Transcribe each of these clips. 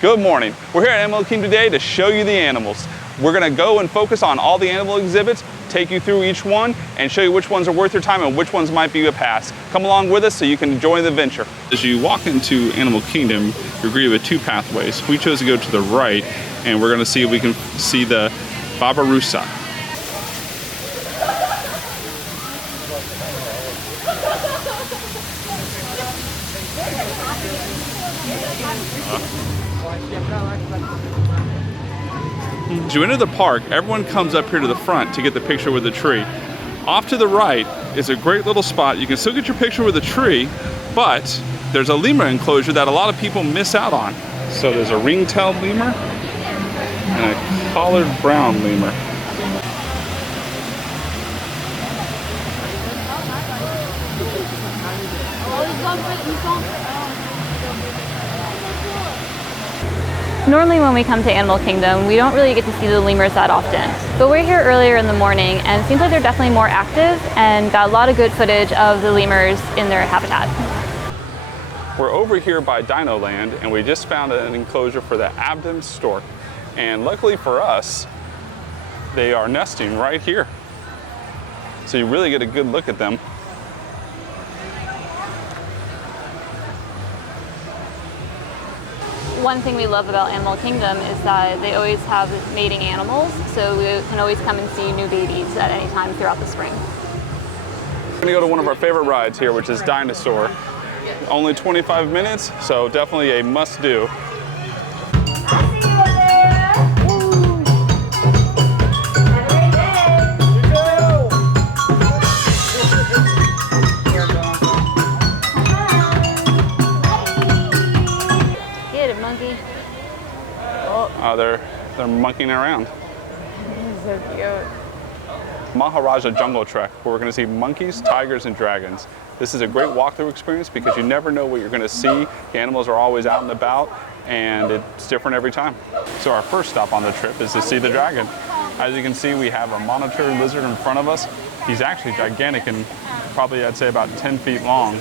Good morning. We're here at Animal Kingdom today to show you the animals. We're gonna go and focus on all the animal exhibits, take you through each one, and show you which ones are worth your time and which ones might be a pass. Come along with us so you can enjoy the adventure. As you walk into Animal Kingdom, you're greeted with two pathways. We chose to go to the right, and we're gonna see if we can see the Barbarossa. As you enter the park, everyone comes up here to the front to get the picture with the tree. Off to the right is a great little spot. You can still get your picture with the tree, but there's a lemur enclosure that a lot of people miss out on. So there's a ring-tailed lemur and a collared brown lemur. Normally when we come to Animal Kingdom, we don't really get to see the lemurs that often. But we're here earlier in the morning and it seems like they're definitely more active and got a lot of good footage of the lemurs in their habitat. We're over here by Dino Land and we just found an enclosure for the Abdon stork. And luckily for us, they are nesting right here. So you really get a good look at them. One thing we love about Animal Kingdom is that they always have mating animals, so we can always come and see new babies at any time throughout the spring. We're gonna go to one of our favorite rides here, which is Dinosaur. Only 25 minutes, so definitely a must-do. Oh, they're monkeying around. So cute. Maharajah Jungle Trek, where we're going to see monkeys, tigers, and dragons. This is a great walkthrough experience because you never know what you're going to see. The animals are always out and about, and it's different every time. So our first stop on the trip is to see the dragon. As you can see, we have a monitor lizard in front of us. He's actually gigantic and probably, I'd say, about 10 feet long.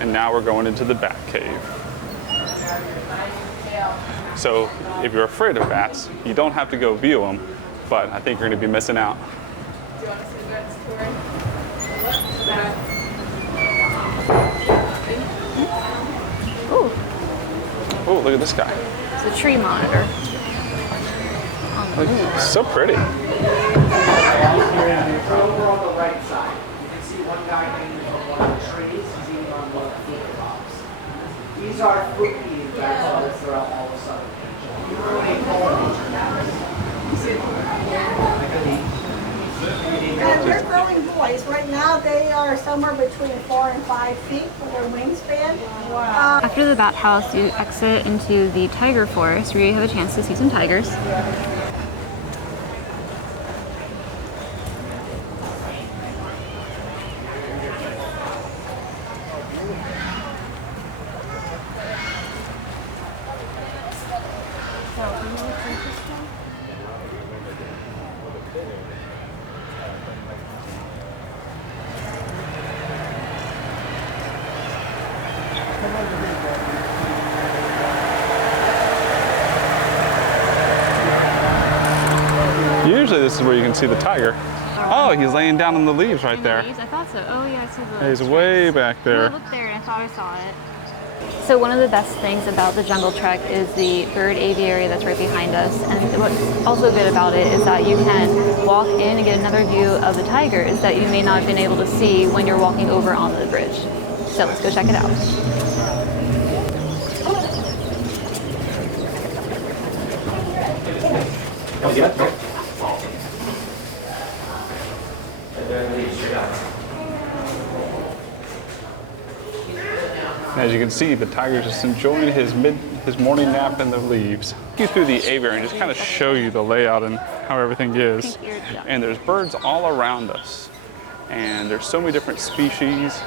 And now we're going into the bat cave. So if you're afraid of bats, you don't have to go view them, but I think you're going to be missing out. Oh, look at this guy. It's a tree monitor. Look, so pretty. Over on the right side, you can see one guy hanging from one of the trees. He's eating on one of the fruit crops. These are fruit-eating bats throughout all of Southern And they're growing boys. Right now they are somewhere between 4 and 5 feet for their wingspan. Wow. After the bat house, you exit into the tiger forest where you have a chance to see some tigers. Usually this is where you can see the tiger. Oh, he's laying down in the leaves right there. I thought so. Oh yeah, I see the He's way back there. I looked there and I thought I saw it. So one of the best things about the Jungle Trek is the bird aviary that's right behind us. And what's also good about it is that you can walk in and get another view of the tigers that you may not have been able to see when you're walking over on the bridge. So let's go check it out. As you can see, the tiger's just enjoying his morning nap in the leaves. Take you through the aviary and just kind of show you the layout and how everything is. And there's birds all around us. And there's so many different species.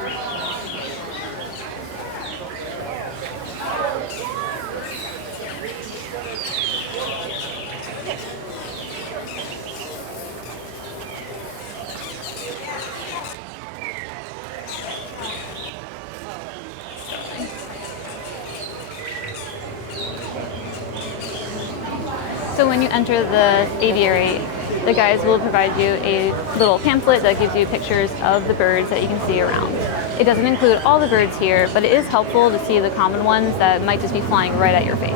when you enter the aviary, the guides will provide you a little pamphlet that gives you pictures of the birds that you can see around. It doesn't include all the birds here, but it is helpful to see the common ones that might just be flying right at your face.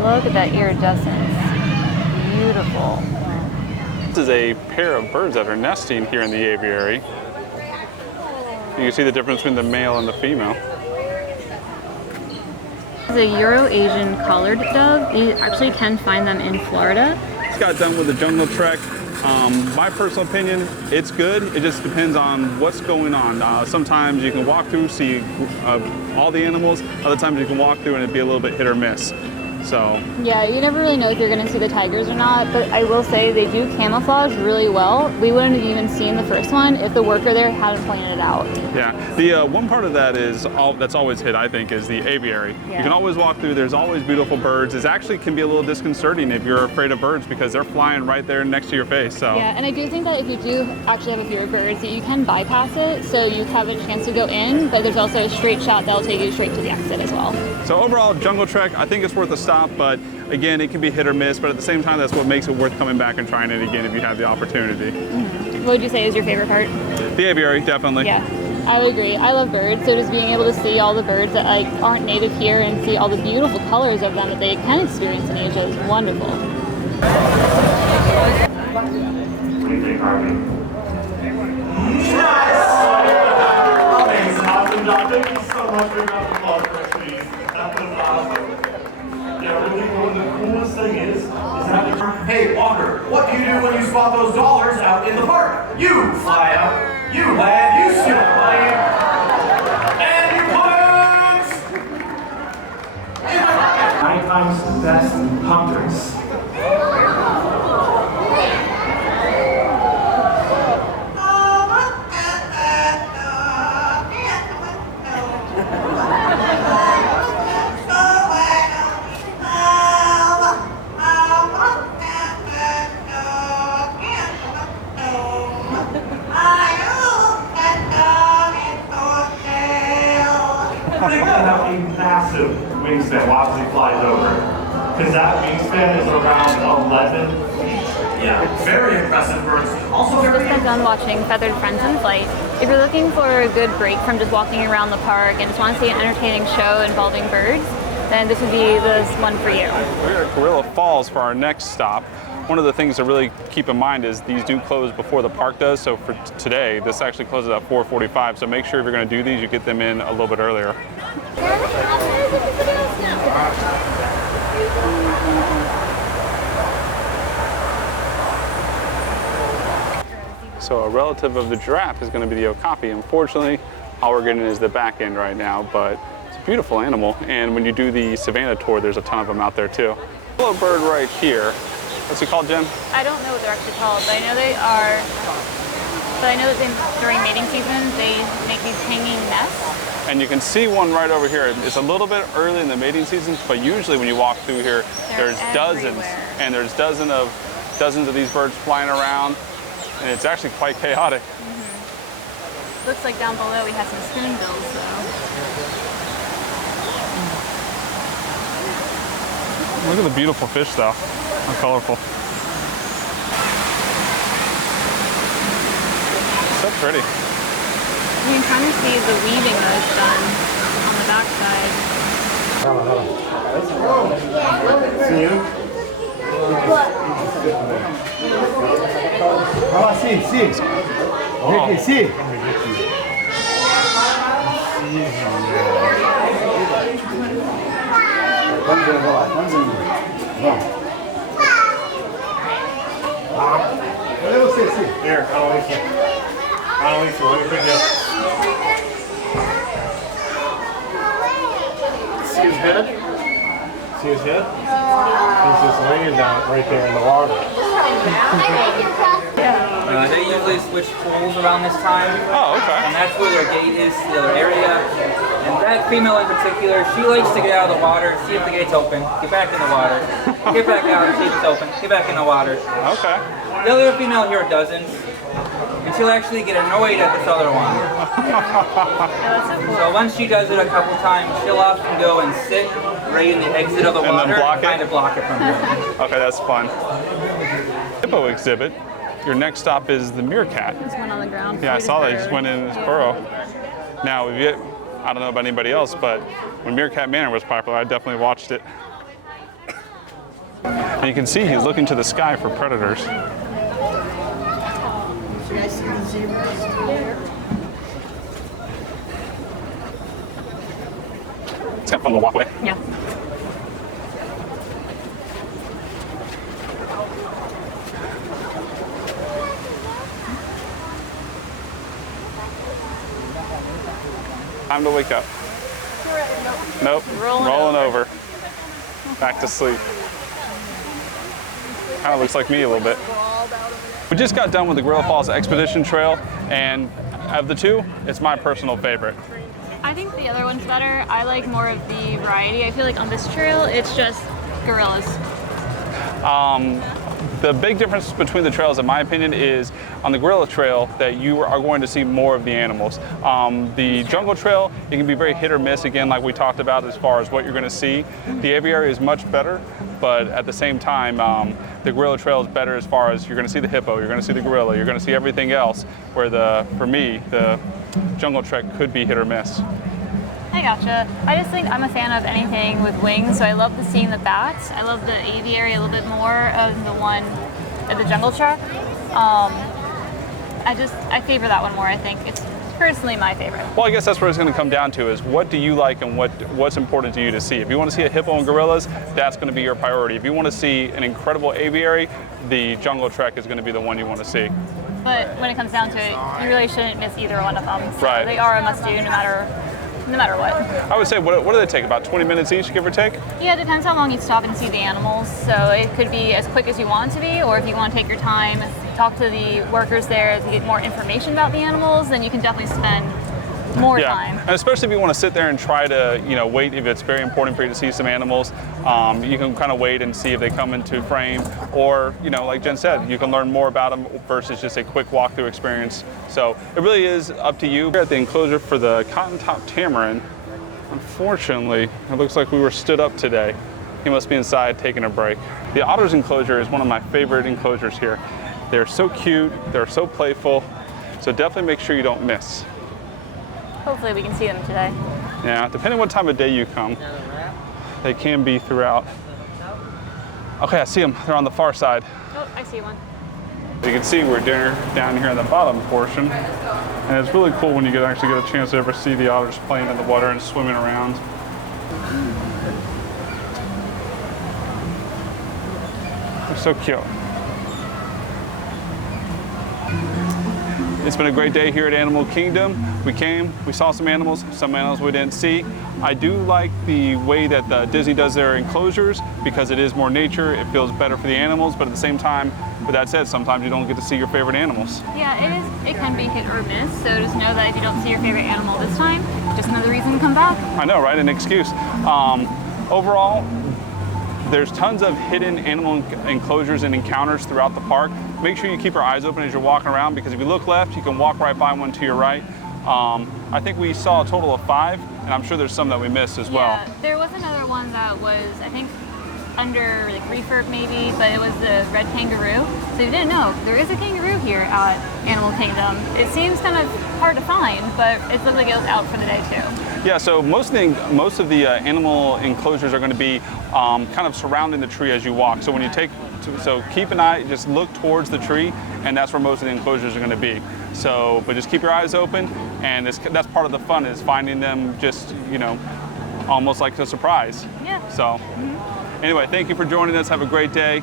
Look at that iridescence. Beautiful. This is a pair of birds that are nesting here in the aviary. You can see the difference between the male and the female. This is a Euro-Asian collared dove. You actually can find them in Florida. Just got done with the Jungle Trek. My personal opinion, it's good. It just depends on what's going on. Sometimes you can walk through, see all the animals. Other times you can walk through and it'd be a little bit hit or miss. So yeah, you never really know if you're going to see the tigers or not, but I will say they do camouflage really well. We wouldn't have even seen the first one if the worker there hadn't pointed it out. Yeah, the one part of that is that's always hit, I think, is the aviary. Yeah. You can always walk through, there's always beautiful birds. It actually can be a little disconcerting if you're afraid of birds because they're flying right there next to your face. So yeah, and I do think that if you do actually have a fear of birds, that you can bypass it, so you have a chance to go in, but there's also a straight shot that'll take you straight to the exit as well. So overall, Jungle Trek, I think it's worth a stop, but again, it can be hit or miss, but at the same time, that's what makes it worth coming back and trying it again if you have the opportunity. Mm-hmm. What would you say is your favorite part? The aviary, definitely. Yeah, I would agree. I love birds, so just being able to see all the birds that aren't native here and see all the beautiful colors of them that they can experience in Asia is wonderful. What do you think, Harvey? Nice! Amazing. Awesome job. Thank you so much for your applause for us, please. That was awesome. Yeah, really cool. The coolest thing is that hey, Walker, what do you do when you spot those dollars out in the park? You fly out, you land, you sit on a plane, and you put 9 times the best hunters. They gotta have a massive wingspan while he flies over. Because that wingspan is around 11 feet. Yeah, very impressive birds. Also very... Just got done watching Feathered Friends in Flight. If you're looking for a good break from just walking around the park and just want to see an entertaining show involving birds, then this would be the one for you. We're at Gorilla Falls for our next stop. One of the things to really keep in mind is these do close before the park does. So for today, this actually closes at 4:45. So make sure if you're going to do these, you get them in a little bit earlier. So a relative of the giraffe is going to be the okapi. Unfortunately, all we're getting is the back end right now, but it's a beautiful animal. And when you do the savannah tour, there's a ton of them out there too. Little bird right here. What's it called, Jen? I don't know what they're actually called, but I know they are. But I know that during mating season, they make these hanging nests. And you can see one right over here. It's a little bit early in the mating season, but usually when you walk through here, there's dozens, and there's dozens of these birds flying around, and it's actually quite chaotic. Mm-hmm. Looks like down below we have some spoonbills, though. Look at the beautiful fish, though. How colorful. So pretty. You can kind of see the weaving that is done on the back side. See you? Ah, sì, sì. Perché sì. Volevo sì, sì. Here, Annalisa. Annalisa, what do you think? See his head? See his head? He's just laying down right there in the water. They usually switch pools around this time. Oh, okay. And that's where their gate is, the other area. And that female in particular, she likes to get out of the water, see if the gate's open, get back in the water, get back out and see if it's open, get back in the water. Okay. The other female here doesn't. And and she'll actually get annoyed at this other one. That's so cool. So once she does it a couple times, she'll often go and sit right in the exit of the And then water block and it? kind of block it from going. Okay, that's fun. Hippo exhibit. Your next stop is the meerkat. There's one on the ground. Yeah, I saw that. He just went in his burrow. Now, I don't know about anybody else, but when Meerkat Manor was popular, I definitely watched it. And you can see he's looking to the sky for predators. It's kind of fun to walk away. Yeah. Time to wake up. Nope. Rolling over. Back to sleep. Kind of looks like me a little bit. We just got done with the Gorilla Falls Expedition Trail, and of the two, it's my personal favorite. I think the other one's better. I like more of the variety. I feel like on this trail, it's just gorillas. The big difference between the trails, in my opinion, is on the gorilla trail that you are going to see more of the animals. The jungle trail, it can be very hit or miss, again, like we talked about as far as what you're going to see. The aviary is much better, but at the same time, the gorilla trail is better as far as you're going to see the hippo, you're going to see the gorilla, you're going to see everything else, where for me, the jungle trek could be hit or miss. I gotcha. I just think I'm a fan of anything with wings, so I love seeing the bats. I love the aviary a little bit more of the one at the jungle trek. I favor that one more. I think it's personally my favorite. Well, I guess that's what it's going to come down to, is what do you like and what's important to you to see. If you want to see a hippo and gorillas, that's going to be your priority. If you want to see an incredible aviary, the jungle trek is going to be the one you want to see. But when it comes down to it, you really shouldn't miss either one of them. So Right. They are a must-do no matter what. I would say, what do they take, about 20 minutes each, give or take? Yeah, it depends how long you stop and see the animals. So it could be as quick as you want it to be, or if you want to take your time, talk to the workers there to get more information about the animals, then you can definitely spend more time. And especially if you want to sit there and try to, wait, if it's very important for you to see some animals, you can kind of wait and see if they come into frame, or, like Jen said, you can learn more about them versus just a quick walkthrough experience. So it really is up to you. We're at the enclosure for the cotton-top tamarin. Unfortunately, it looks like we were stood up today. He must be inside taking a break. The Otter's Enclosure is one of my favorite enclosures here. They're so cute, they're so playful, so definitely make sure you don't miss. Hopefully we can see them today. Yeah, depending what time of day you come, they can be throughout. Okay, I see them. They're on the far side. Oh, I see one. You can see we're down here in the bottom portion, and it's really cool when you actually get a chance to ever see the otters playing in the water and swimming around. They're so cute. It's been a great day here at Animal Kingdom. We came, we saw some animals we didn't see. I do like the way that Disney does their enclosures because it is more nature, it feels better for the animals, but at the same time, with that said, sometimes you don't get to see your favorite animals. Yeah, it can be hit or miss, so just know that if you don't see your favorite animal this time, just another reason to come back. I know, right? An excuse. Overall, there's tons of hidden animal enclosures and encounters throughout the park. Make sure you keep your eyes open as you're walking around, because if you look left, you can walk right by one to your right. I think we saw a total of 5, and I'm sure there's some that we missed as well. Yeah, there was another one that was, I think, under like refurb maybe, but it was the red kangaroo. So you didn't know, there is a kangaroo here at Animal Kingdom. It seems kind of hard to find, but it looked like it was out for the day too. Yeah, so most of the animal enclosures are going to be kind of surrounding the tree as you walk. So when you so keep an eye, just look towards the tree, and that's where most of the enclosures are going to be. So, but just keep your eyes open, and that's part of the fun, is finding them just, almost like a surprise. Yeah. So, anyway, thank you for joining us. Have a great day.